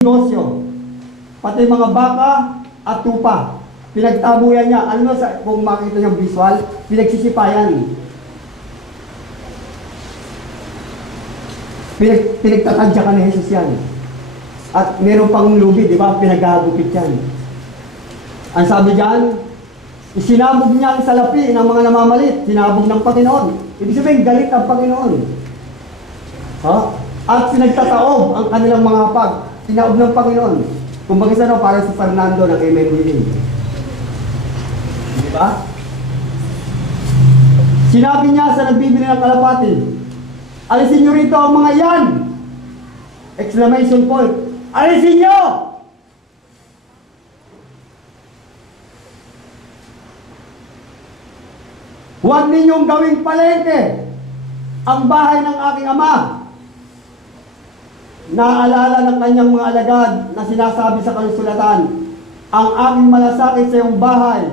negosyo, pati mga baka at tupa. Pinagtabuyan niya. Ano sa kung makita niyo visual, pinagsisipayan. Pinagtatadyakan ni Jesus yan. At meron pang lubi, di ba? Pinagagupit yan. Ang sabi diyan, isinabog niya ang salapi ng mga namamalit. Sinabog ng Panginoon. Ibig sabihin, galit ang Panginoon. At pinagtataob ang kanilang mga hapag. Tinaob ng Panginoon. Kung bakit ano, para si Fernando ng MMDA. Di ba? Sinabi niya sa nagbibili ng kalapati, alisin niyo rito ang mga yan! Exclamation point. Alisin niyo! Huwag ninyong gawing palengke ang bahay ng aking ama. Naalala ng kanyang mga alagad na sinasabi sa kanusulatan, ang aking malasakit sa iyong bahay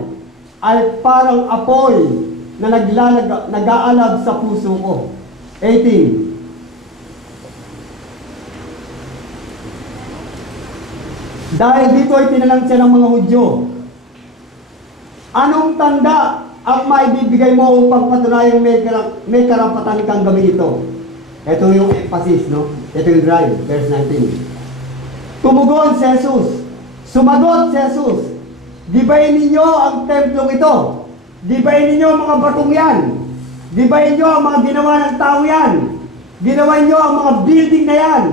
ay parang apoy na nag-aalab sa puso ko. 18. Dahil dito ay tinalang siya ng mga Hudyo. Anong tanda ang maibibigay mo upang patunayang may karapatan kang gawin ito? Ito yung emphasis, no? Ito yung drive, verse 19. Tumugon si Jesus. Sumagot si Jesus. Gibayin ninyo ang templong ito. Gibayin ninyo ang mga batong yan. Gibayin ninyo ang mga ginawa ng tao yan. Ginawa ninyo ang mga building na yan.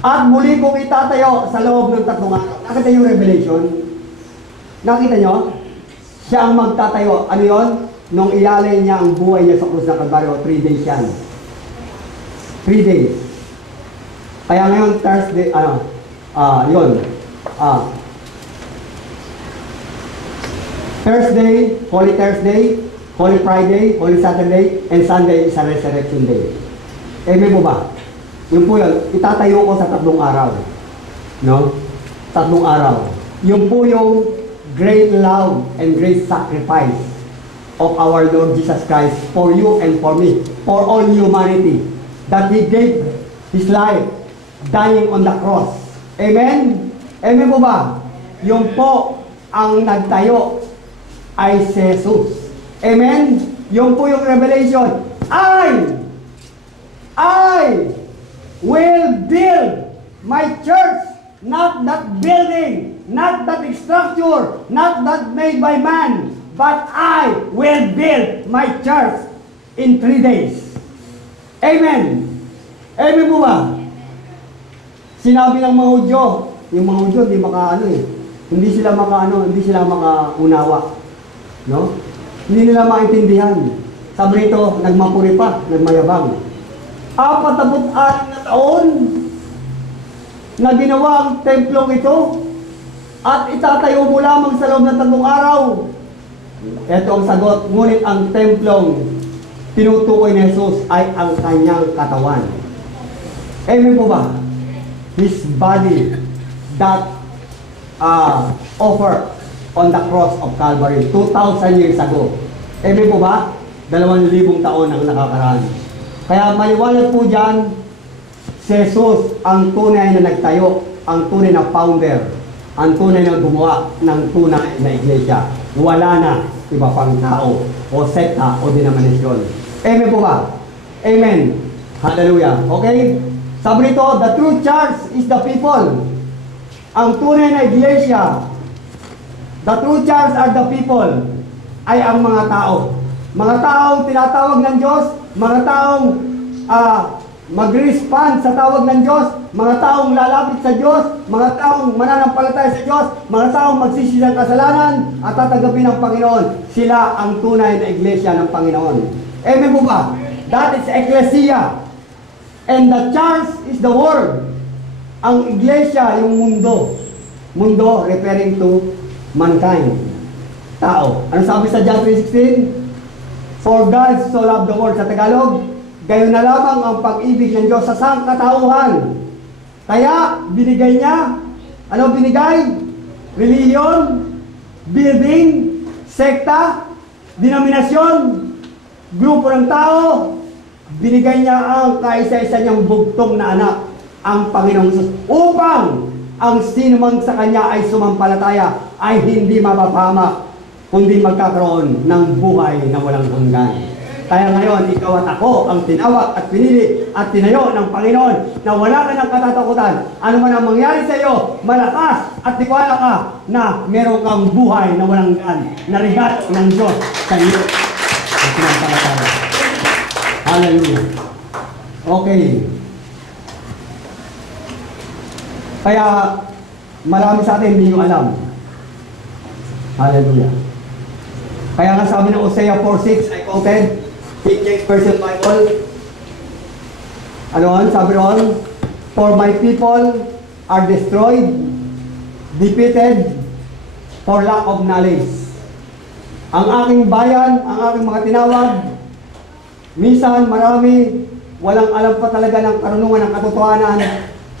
At muli kong itatayo sa loob ng 3 araw. Nakita yung Revelation? Nakita nyo? Siya ang magtatayo. Ano yun? Nung ilalay niya ang buhay niya sa krus ng Kalbaryo, 3 days yan. 3 days. Kaya ngayon, Thursday, yun. Thursday, Holy Thursday, Holy Friday, Holy Saturday, and Sunday is a Resurrection Day. Amen mo ba? Yun po yun. Itatayo ko sa 3 araw. No? 3 araw. Yun po yung great love and great sacrifice of our Lord Jesus Christ for you and for me, for all humanity, that He gave His life dying on the cross. Amen? Amen po ba? Yung po ang nagtayo ay si Jesus. Amen? Yung po yung revelation. I will build my church, not that building, not that structure, not that made by man, but I will build my church in 3 days. Amen. Amen po ba? Sinabi ng mga Hudyo, yung mga Hudyo hindi sila makaunawa. No? Hindi nila maintindihan. Sabi nito, nagmapuri pa, nagmayabang. 46 na taon na ginawa ang templong ito at itatayo mo lamang sa loob ng 3 araw. Ito ang sagot, ngunit ang templong tinutukoy ni Jesus ay ang kanyang katawan. Amen po ba? His body that offered on the cross of Calvary 2,000 years ago. Amen po ba? 2,000 taon ang nakakaraan. Kaya maliwanag po dyan, si Jesus ang tunay na nagtayo, ang tunay na founder, ang tunay na gumawa ng tunay na iglesia. Wala na iba pang tao o sekta o denominasyon. Amen po ba? Amen. Hallelujah. Okay? Sabi nito, the true church is the people. Ang tunay na iglesia, the true church are the people, ay ang mga tao. Mga taong tinatawag ng Diyos, mga taong mag-respond sa tawag ng Diyos, mga taong lalapit sa Diyos, mga taong mananampalataya sa Diyos, mga taong magsisi ng kasalanan at tatanggapin ng Panginoon. Sila ang tunay na iglesia ng Panginoon. Amen po ba? That is ecclesia. And the church is the world. Ang iglesia, yung mundo. Mundo referring to mankind. Tao. Ano sabi sa John 3:16? For God so loved the world. Sa Tagalog, gayon na lamang ang pag-ibig ng Diyos sa sangkatauhan. Kaya, binigay niya, ano binigay? Reliyon, building, sekta, denominasyon, grupo ng tao, binigay niya ang kaisa-isa niyang bugtong na anak, ang Panginoong Hesus, upang ang sinumang sa Kanya ay sumampalataya ay hindi mapapahamak, kundi magkakaroon ng buhay na walang hanggan. Kaya ngayon, ikaw at ako ang tinawag at pinili at tinayo ng Panginoon na wala ka ng katatakutan. Ano man ang mangyari sa iyo, malakas at tiwala ka na meron kang buhay na walang hanggan, na regalo ng Diyos sa iyo. At sumampalataya. Hallelujah. Okay. Kaya, marami sa atin hindi nyo alam. Hallelujah. Kaya nga sabi ng Hosea 4:6, I quoted, King James Version Bible. Ano ang sabi ron? For my people are destroyed, defeated, for lack of knowledge. Ang aking bayan, ang aking mga tinawag, minsan marami, walang alam pa talaga ng karunungan ng katotohanan.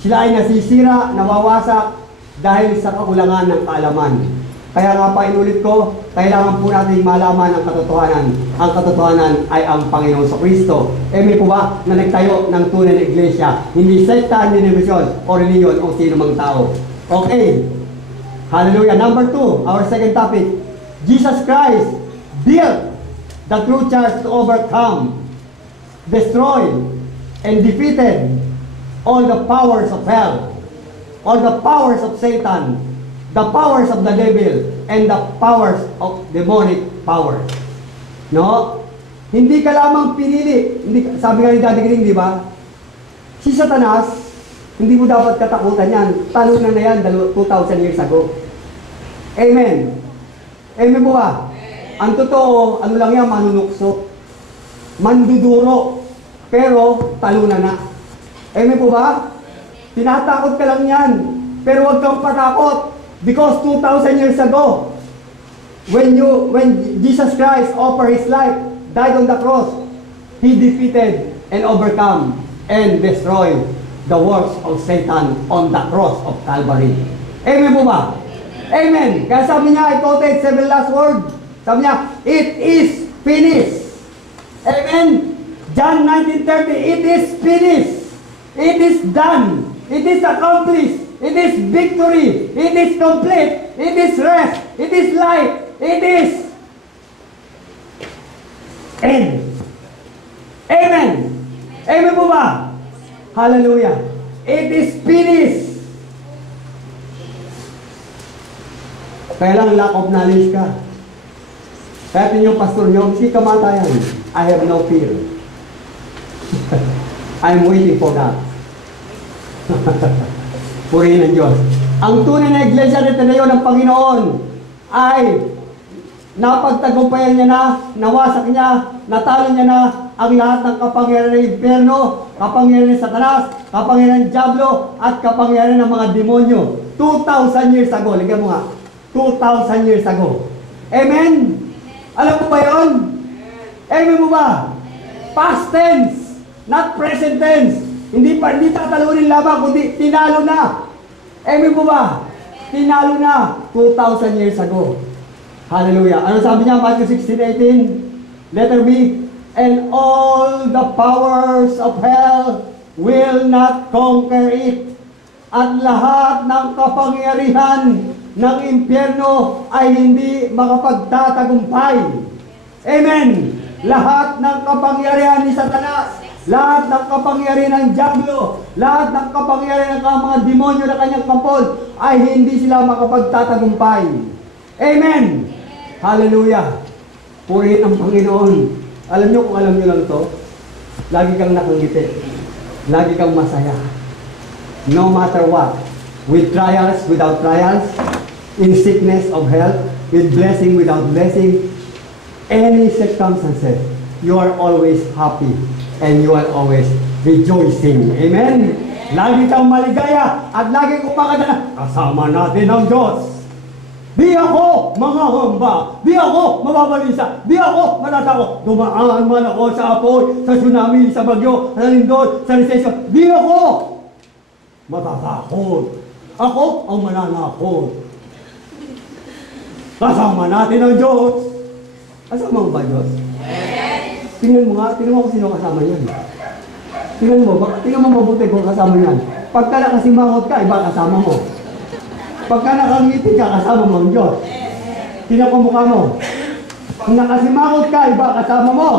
Sila ay nasisira, nawawasak, dahil sa kakulangan ng kaalaman. Kaya nga pa inulit ko, kailangan po natin malaman ang katotohanan. Ang katotohanan ay ang Panginoon Kristo. May po ba na nagtayo ng tunay na iglesia? Hindi sekta, hindi misyon, o reliyon, o sino mang tao. Okay. Hallelujah. Number 2, our second topic. Jesus Christ built the true church to overcome, destroy, and defeated all the powers of hell, all the powers of Satan, the powers of the devil, and the powers of demonic powers. No? Hindi ka lamang pinili. Hindi, sabi nga ni Daddy Green, di ba? Si Satanas, hindi mo dapat katakutan yan. Talo na yan 2,000 years ago. Amen. Amen po ba? Ang totoo, ano lang yan, manunukso. Manduduro. Pero, talo na. Amen po ba? Tinatakot ka lang yan. Pero huwag kang patakot. Because 2,000 years ago, when Jesus Christ offered His life, died on the cross, He defeated and overcome and destroyed the works of Satan on the cross of Calvary. Amen po ba? Amen. Kaya sabi niya, I quoted 7 last words. Sabi niya, it is finished. Amen. John 19:30, it is finished. It is done. It is accomplished. It is victory. It is complete. It is rest. It is life. It is end. Amen. Amen po ba? Hallelujah. It is finished. Kaya lang lack of knowledge ka. Kaya yung pastor nyo, si kamatayan. I have no fear. I'm waiting for that. Purihin ng Diyos. Ang tunay na iglesia na tinayo ng Panginoon ay napagtagumpayan niya na, nawasak niya, natalo niya na ang lahat ng kapangyarihan ng impyerno, kapangyarihan ng Satanas, kapangyarihan ng Diablo, at kapangyarihan ng mga demonyo. 2,000 years ago. Ligyan mo nga. 2,000 years ago. Amen? Alam mo ba yun? Amen mo ba? Past tense, not present tense. Hindi tatalunin lamang, kundi tinalo na. Amen po ba? Tinalo na 2,000 years ago. Hallelujah. Ano sabi niya? Matthew 16:18, letter B, and all the powers of hell will not conquer it. At lahat ng kapangyarihan ng impyerno ay hindi makapagtatagumpay. Amen. Lahat ng kapangyarihan ni Satanas, lahat ng kapangyarihan ng Diablo, lahat ng kapangyarihan ng mga demonyo na kanyang kampon, ay hindi sila makapagtatagumpay. Amen! Hallelujah! Purihin ang Panginoon. Alam nyo, kung alam nyo lang to, lagi kang nakangiti. Lagi kang masaya. No matter what. With trials, without trials, in sickness of health, with blessing, without blessing, any circumstances, you are always happy and you are always rejoicing. Amen? Lagi kang maligaya at lagi kang pakadala. Kasama natin ang Diyos. Di ako mangangamba. Di ako mababalisa. Di ako matatakot. Dumaan man ako sa apoy, sa tsunami, sa bagyo, sa lindol, sa resesyon. Di ako matatakot. Ako ang mananakot. Kasama natin ang Diyos. Kasama mo ba Diyos? tingnan mo kung sino kasama niyan. Tingnan mo mabuti kung kasama niyan. Pagka nakasimangot ka, iba kasama mo. Pagka nakangiti ka, kasama mo ang Diyos. Tingnan ko mukha mo. Pag nakasimangot ka, iba kasama mo.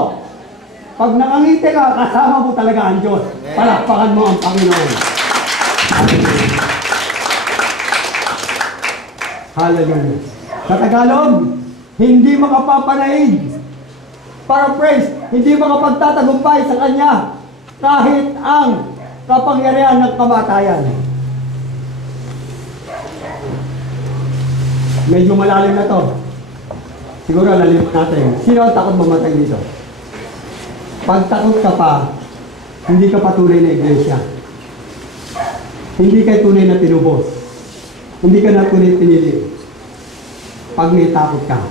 Pag nakangiti ka, kasama mo talaga ang Diyos. Palakpakan mo ang Panginoon. Hallelujah. Sa Tagalog, hindi makapapanaig. Paraphrase, hindi makapagtatagumpay sa Kanya kahit ang kapangyarihan ng kamatayan. Medyo malalim na to. Siguro lalim natin. Sino ang takot mamatay dito? Pag takot ka pa, hindi ka patunay na iglesia. Hindi ka tunay na tinubos. Hindi ka na tunay pinili. Pag may takot ka,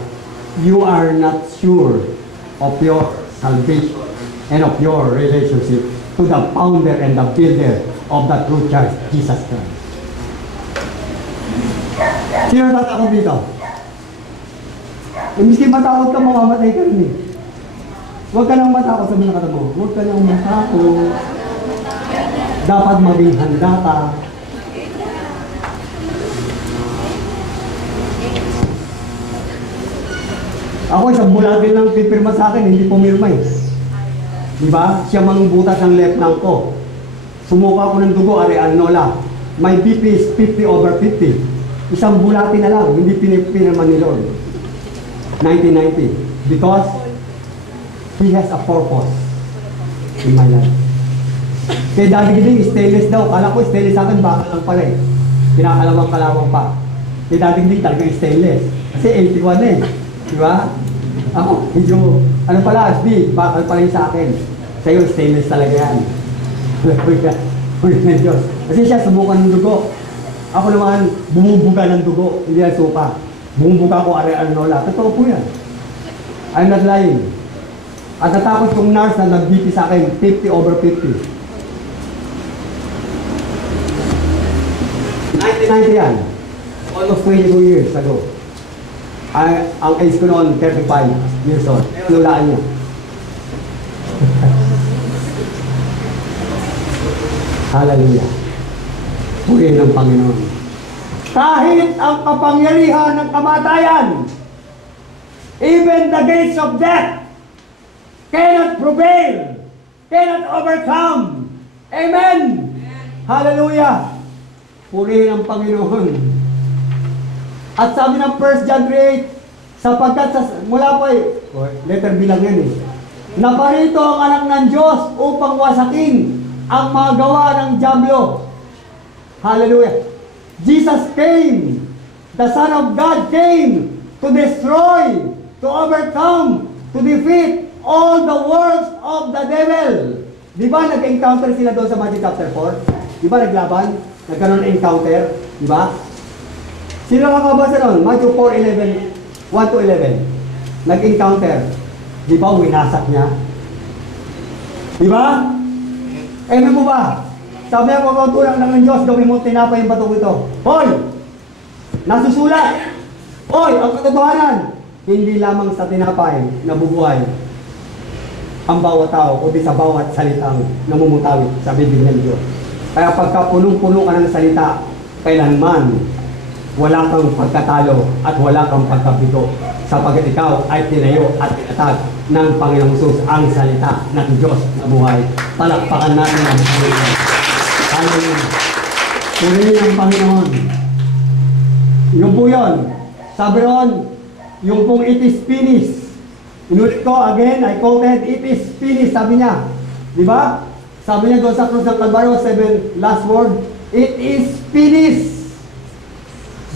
you are not sure of your salvation and of your relationship to the founder and the builder of the true church, Jesus Christ. Sino tatakot dito? Miski matakot ka, mamamatay ka rin eh. Huwag ka lang matakot sa mga katabo. Huwag ka lang matakot. Dapat maging handa ka. Ako isang bulatin lang pipirma sa akin, hindi pumirma eh. Diba? Siya mangubutas ng left lang ko. Sumuka ko ng dugo, Ari Arnola. My BP is 50/50. Isang bulatin na lang, hindi pinirma ni Lord. 1990. Because He has a purpose in my life. Kaya dati giling, stainless daw. Kala ko stainless sa akin, baka lang pala eh. Kinakalawang-kalawang pa. Kaya dati giling talagang stainless. Kasi 81 eh. Diba? Ako, medyo, ano pala, SB, bakal pala yung sa akin. Sa'yo, stainless talaga yan. Kasi siya, subukan ng dugo. Ako naman, bumubuga ng dugo, hindi lang suka. Bumubuga ko, Ari Arnola. Totoo po yan. I'm not lying. At natakot kong nurse na nag-BP sa akin, 50/50. 1990 yan. Almost 22 years ago. Ang age ko noon, 35 years old. Nulaan niya. Hallelujah. Purihin ng Panginoon. Kahit ang kapangyarihan ng kamatayan, even the gates of death, cannot prevail, cannot overcome. Amen. Hallelujah. Purihin ang Panginoon. At sabi ng 1 John 3:8, sapagkat mula po letter B lang yan eh. Naparito ang anak ng Diyos upang wasakin ang mga gawa ng dyablo. Hallelujah. Jesus came. The Son of God came to destroy, to overcome, to defeat all the works of the devil. Di ba nag-encounter sila doon sa Matthew chapter 4? Di ba naglaban? Nagkaroon ng encounter? Di ba? Sino nakabasa doon? Matthew 4:11, 1-11. Nag-encounter. Di ba winasak niya? Di ba? Amen mo ba? Sabi ako, kung tulak ng Diyos, gawin mo tinapay yung batong ito. Hoy! Nasusulat! Hoy! Ang katotohanan! Hindi lamang sa tinapay nabubuhay ang bawat tao, kundi sa bawat salitang namumutawid sa bibig ng Diyos. Kaya pagka punong-puno ka ng salita, kailanman wala kang pagkatalo at wala kang pagkabigo sapagkat ikaw ay tinayo at tinatag ng Panginoong Hesus ang salita ng Diyos na buhay. Palakpakan natin ang Panginoon. Hallelujah. Purihin ang Panginoon. Yung po yun. Sabi ron, yung pong it is finished. Inulit ko again, I quoted, it is finished, sabi niya. Di ba? Sabi niya doon sa krus ng Kalbaryo, 7 last word, it is finished.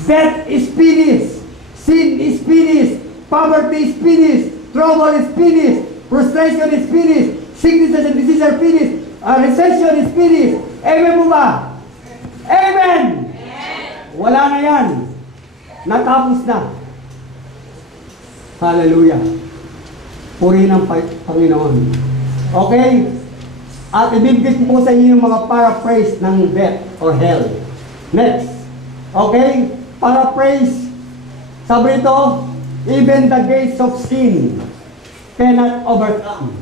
Death is finished. Sin is finished. Poverty is finished. Trouble is finished. Frustration is finished. Sicknesses and diseases are finished. Recession is finished. Amen mo ba? Amen! Wala na yan. Natapos na. Hallelujah. Purihin ang Panginoon. Okay? At ibibigay ko sa inyo yung mga paraphrase ng death or hell. Next. Okay? Paraphrase. Sabi ito, even the gates of sin cannot overcome.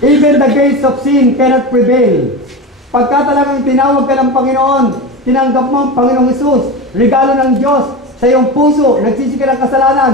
Even the gates of sin cannot prevail. Pagka talagang tinawag ka ng Panginoon, tinanggap mo ang Panginoong Hesus, regalo ng Diyos sa iyong puso, nagsisi ka ng kasalanan,